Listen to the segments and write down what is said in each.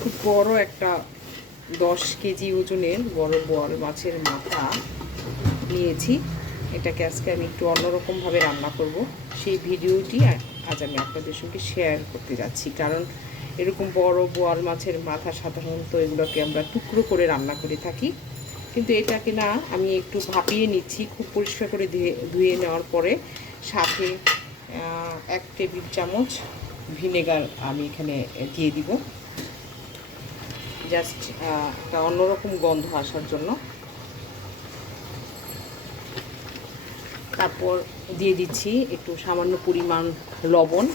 খুব বড় একটা দশ কেজি ওজনের বড় বোয়াল মাছের মাথা নিয়েছি। এটাকে আজকে আমি একটু অন্যরকমভাবে রান্না করব। সেই ভিডিওটি আজ আমি আপনাদের সঙ্গে শেয়ার করতে যাচ্ছি। কারণ এরকম বড় বোয়াল মাছের মাথা সাধারণত এগুলোকে আমরা টুকরো করে রান্না করে থাকি। কিন্তু এটাকে না আমি একটু ভাপিয়ে নিচ্ছি, খুব পরিষ্কার করে ধুয়ে নেওয়ার পরে সাথে এক টেবিল চামচ ভিনেগার আমি এখানে দিয়ে দিব। জাস্ট একটা অন্যরকম গন্ধ আসার জন্য। তারপর দিয়ে দিচ্ছি একটু সামান্য পরিমাণ লবণ।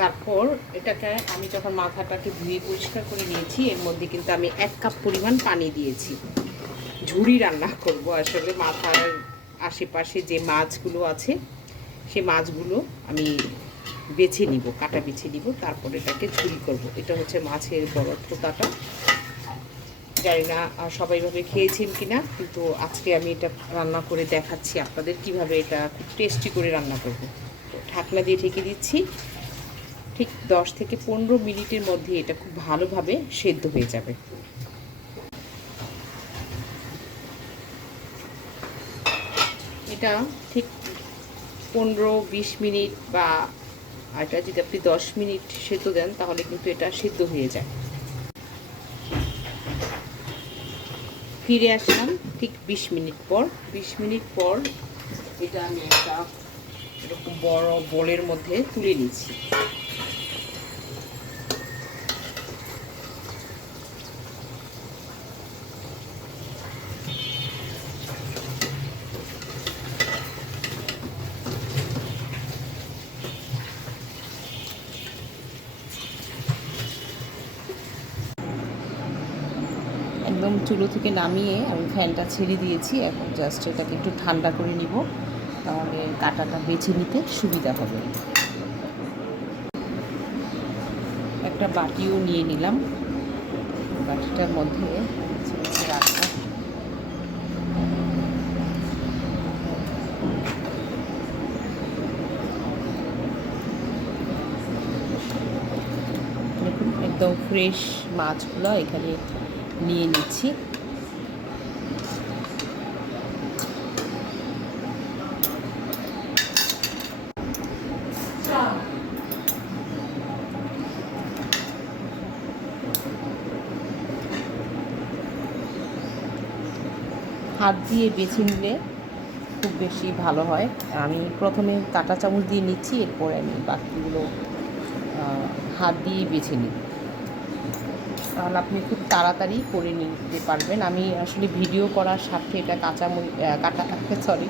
তারপর এটাকে আমি যখন মাথাটাকে ধুয়ে পরিষ্কার করে নিয়েছি, এর মধ্যে কিন্তু আমি এক কাপ পরিমাণ পানি দিয়েছি। ঝুড়ি রান্না করব আসলে, মাথার আশেপাশে যে মাছগুলো আছে। সে মাছগুলো আমি বেছে নিব কাটা বেছে নিব তারপর এটাকে ঝুড়ি করব। এটা হচ্ছে মাছের বড় থোতাটা। জানি না আহ, সবাই ভাবে খেয়েছেন কিনা কিন্তু আজকে আমি এটা রান্না করে দেখাচ্ছি আপনাদের কীভাবে এটা খুব টেস্টি করে রান্না করব। তো ঢাকনা দিয়ে ঢেকে দিচ্ছি। ঠিক দশ থেকে পনেরো মিনিটের মধ্যে এটা খুব ভালোভাবে সেদ্ধ হয়ে যাবে। এটা ঠিক পনেরো, বিশ মিনিট বা এটা যদি আপনি দশ মিনিট সেদ্ধ দেন, তাহলে কিন্তু এটা সেদ্ধ হয়ে যায়। ফিরে আসলাম ঠিক বিশ মিনিট পর। বিশ মিনিট পর এটা আমি একটা এরকম বড় বলের মধ্যে তুলে নিচ্ছি একদম চুলো থেকে নামিয়ে আমি ফ্যানটা ছেড়ে দিয়েছি এখন জাস্ট এটাকে একটু ঠান্ডা করে নিব। তাহলে কাটাটা বেছে নিতে সুবিধা হবে। একটা বাটিও নিয়ে নিলাম। বাটিটার মধ্যে একদম ফ্রেশ মাছগুলো এখানে নিয়ে নিচ্ছি। হাত দিয়ে বেছে নিলে খুব বেশি ভালো হয়। আমি প্রথমে কাঁটা চামচ দিয়ে নিচ্ছি, এরপরে আমি বাকিগুলো হাত দিয়ে বেছে নিই। তাহলে আপনি খুব তাড়াতাড়ি করে নিতে পারবেন। আমি আসলে ভিডিও করার স্বার্থে এটা কাঁচা কাটা সরি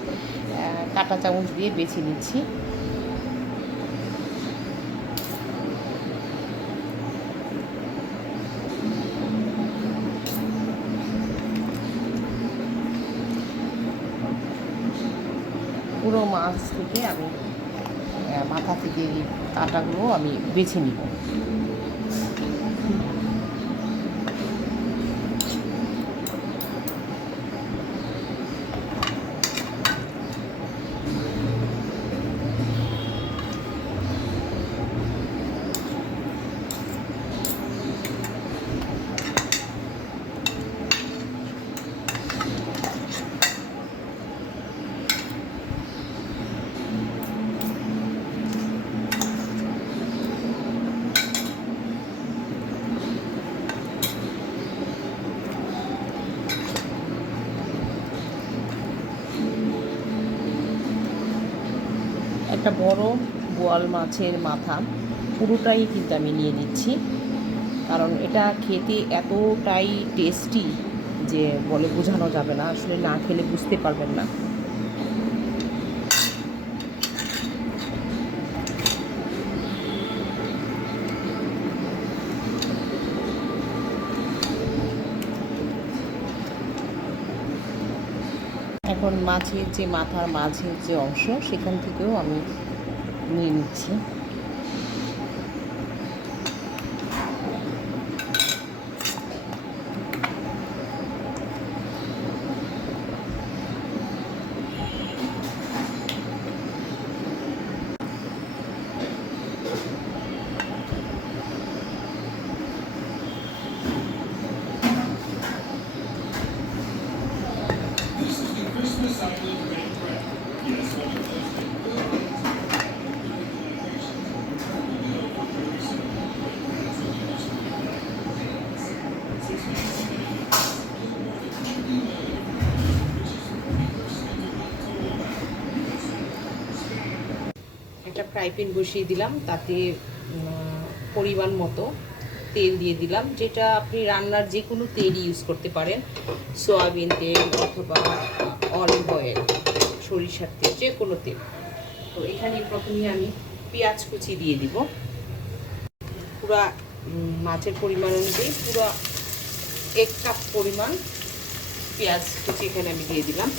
কাঁটা চামচ দিয়ে বেছে নিচ্ছি। পুরো মাছ থেকে আমি মাথা থেকে কাঁটাগুলো আমি বেছে নিব। একটা বড় বোয়াল মাছের মাথা, পুরোটাই কিন্তু আমি নিয়ে নিচ্ছি। কারণ এটা খেতে এতটাই টেস্টি যে বলে বোঝানো যাবে না, আসলে না খেলে বুঝতে পারবেন না। এখন মাছের যে মাথার মাঝের যে অংশ সেখান থেকেও আমি নিয়ে নিচ্ছি একটা ফ্রাই প্যান বসিয়ে দিলাম, তাতে পরিমাণ মতো তেল দিয়ে দিলাম, যেটা আপনি রান্নার যে কোনো তেল ইউজ করতে পারেন। সয়াবিন তেল অথবা অলিভ অয়েল সরিষার তেল যে কোনো তেল। তো এখানে প্রথমে আমি পেঁয়াজ কুচি দিয়ে দিব। পুরা মাছের পরিমাণ অনুযায়ী পুরো এক কাপ পরিমাণ পেঁয়াজ কুচি এখানে আমি দিয়ে দিলাম।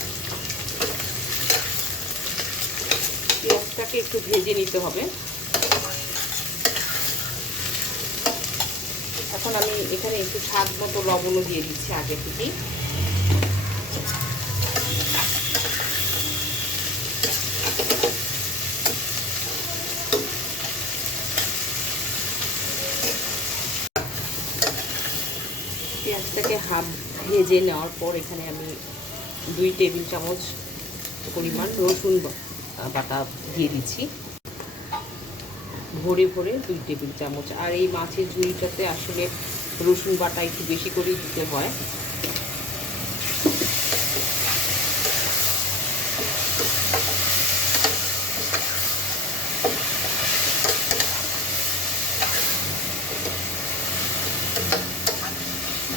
পেঁয়াজটাকে একটু ভেজে নিতে হবে। এখন আমি এখানে একটু স্বাদ মতো লবণও দিয়ে দিচ্ছি আগে থেকেই। পেঁয়াজটাকে হাফ ভেজে নেওয়ার পর এখানে আমি দুই টেবিল চামচ পরিমাণ রসুন বাটা দিয়ে দিচ্ছি। ভরে ভরে দুই টেবিল চামচ। আর এই মাছের ঝুড়িটাতে আসলে রসুন বাটা একটু বেশি করে দিতে হয়।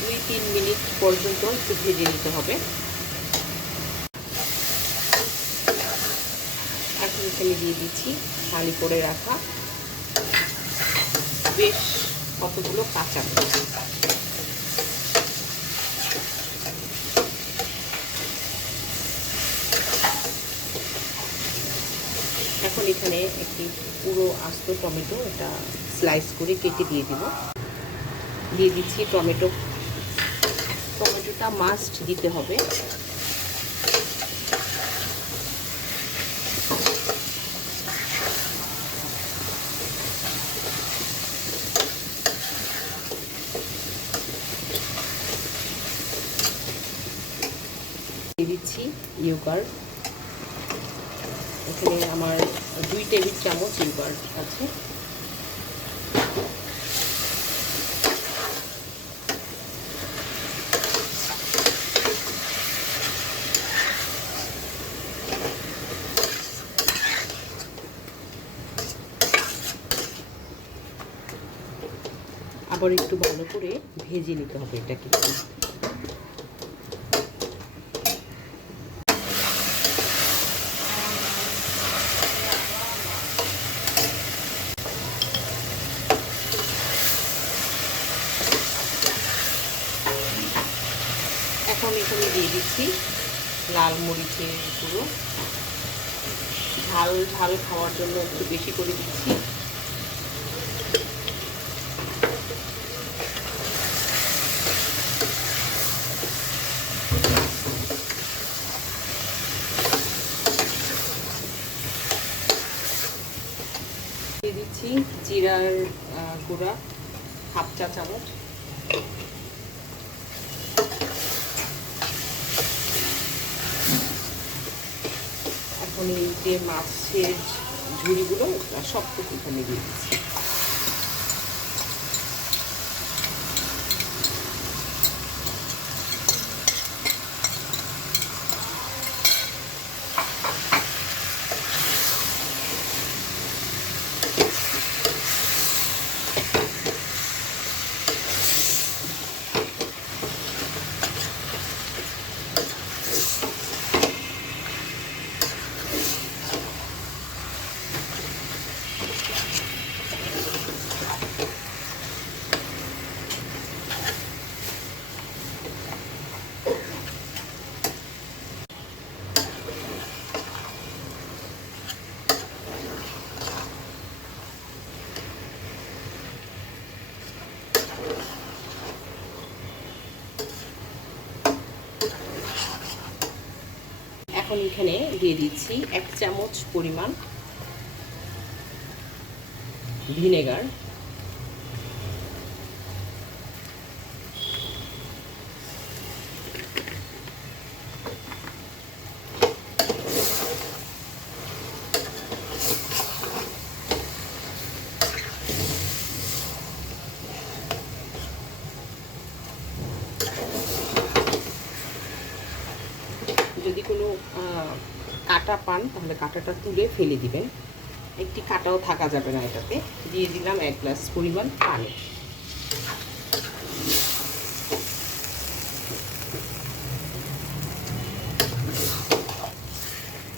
দুই তিন মিনিট পর্যন্ত একটু ভেজে নিতে হবে। এখানে দিয়ে দিচ্ছি, খালি করে রাখা। বেশ, কতগুলো কাঁচা। এখন এখানে একটি পুরো আস্ত টমেটো, এটা স্লাইস করে কেটে দিয়ে দিব। দিয়ে দিচ্ছি টমেটো। টমেটোটা মাস্ট দিতে হবে। দিচ্ছি ইয়োগার্ট এখানে আমার দুই টেবিল চামচ ইয়োগার্ট আছে। আবার একটু ভালো করে ভেজে নিতে হবে এটাকে। এখন দিয়ে দিচ্ছি লাল মরিচের গুঁড়ো। ঝাল ঝাল খাওয়ার জন্য একটু বেশি করে দিচ্ছি। দিয়ে দিচ্ছি জিরার গুঁড়া, হাফ চা চামচ এখন এই যে মাছের ঝুড়িগুলো সবটুকু এখানে দিয়ে দিচ্ছি। এখন এখানে দিয়ে দিচ্ছি এক চামচ পরিমাণ ভিনেগার যদি কোনো আহ, কাটা পান, তাহলে কাঁটাটা তুলে ফেলে দিবেন। একটি কাঁটাও থাকা যাবে না এটাতে। দিয়ে দিলাম এক গ্লাস পরিমাণ পানি।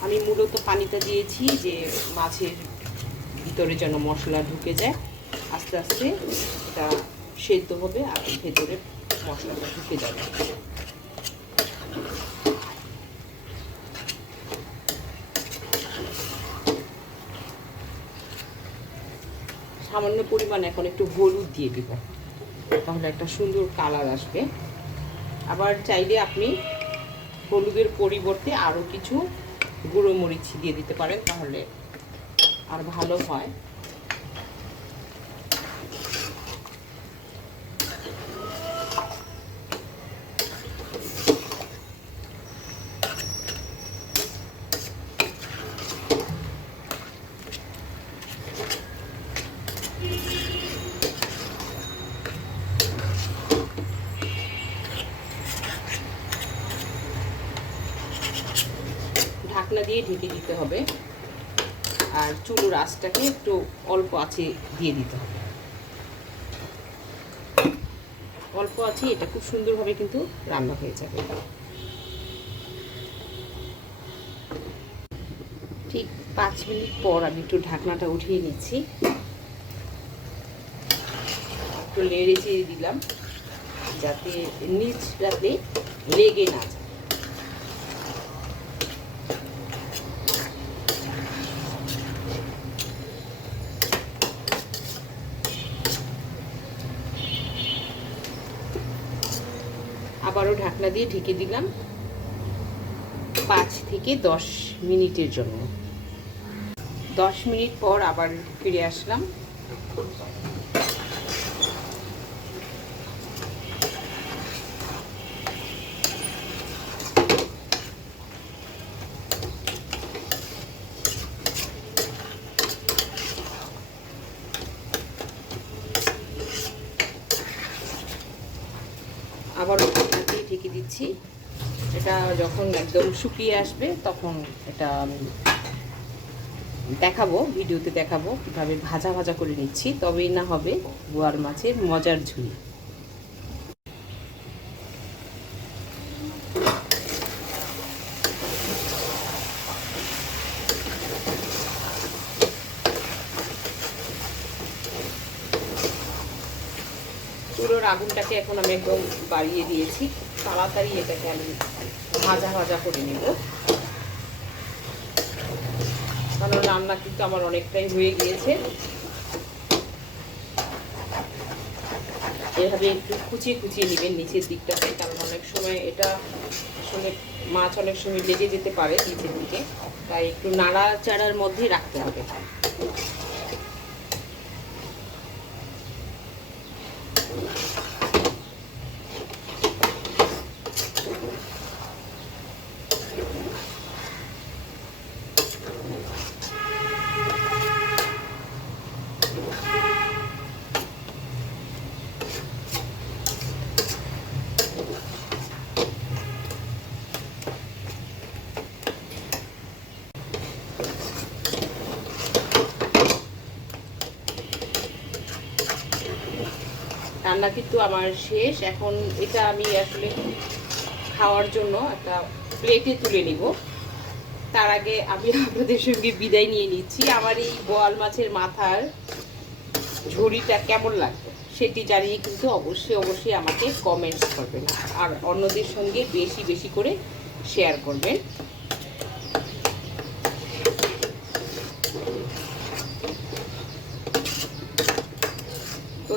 আমি মূলত পানিটা দিয়েছি যে মাছের ভিতরে যেন মশলা ঢুকে যায়। আস্তে আস্তে এটা সেদ্ধ হবে আর ভেতরে মশলাটা ঢুকে যাবে। সামান্য পরিমাণ এখন একটু হলুদ দিয়ে দিব। তাহলে একটা সুন্দর কালার আসবে। আবার চাইলে আপনি হলুদের পরিবর্তে আরও কিছু গুঁড়ো মরিচ দিয়ে দিতে পারেন, তাহলে আর ভালো হয়। ঢাকনা দিয়ে ঢেকে দিতে হবে। আর চুলোর আঁচটাকে একটু অল্প আছে দিয়ে দিতে হবে। অল্প আছে এটা খুব সুন্দরভাবে কিন্তু রান্না হয়ে যাবে। ঠিক পাঁচ মিনিট পর আমি একটু ঢাকনাটা উঠিয়ে নিচ্ছি। একটু নেড়ে চেড়ে দিলাম, যাতে নিচটাতে লেগে না যায়। ঢাকনা দিয়ে ঢেকে দিলাম পাঁচ থেকে দশ মিনিটের জন্য। দশ মিনিট পর আবার ফিরে আসলাম আবারও ঢাকনা দিয়ে ঢেকে দিচ্ছি এটা যখন একদম শুকিয়ে আসবে, তখন এটা দেখাবো, ভিডিওতে দেখাবো কীভাবে ভাজা ভাজা করে নিচ্ছি। তবেই না হবে গোয়ার মাছের মজার চুলোর আগুনটাকে এখন আমি একদম বাড়িয়ে দিয়েছি। তাড়াতাড়ি এটাকে আমি ভাজা ভাজা করে নেব। কারণ রান্না কিন্তু আমার অনেকটাই হয়ে গিয়েছে। এভাবে একটু কুচিয়ে কুচিয়ে নেবেন নিচের দিকটাতে, কারণ অনেক সময় এটা আসলে মাছ অনেক সময় লেগে যেতে পারে নিচের দিকে। তাই একটু নাড়া চাড়ার মধ্যেই রাখতে হবে। রান্না কিন্তু আমার শেষ। এখন এটা আমি আসলে খাওয়ার জন্য একটা প্লেটে তুলে নিব। তার আগে আমি আপনাদের সঙ্গে বিদায় নিয়ে নিচ্ছি। আমার এই বোয়াল মাছের মাথার ঝুড়িটা কেমন লাগবে সেটি জানিয়ে কিন্তু অবশ্যই অবশ্যই আমাকে কমেন্টস করবেন। আর অন্যদের সঙ্গে বেশি বেশি করে শেয়ার করবেন।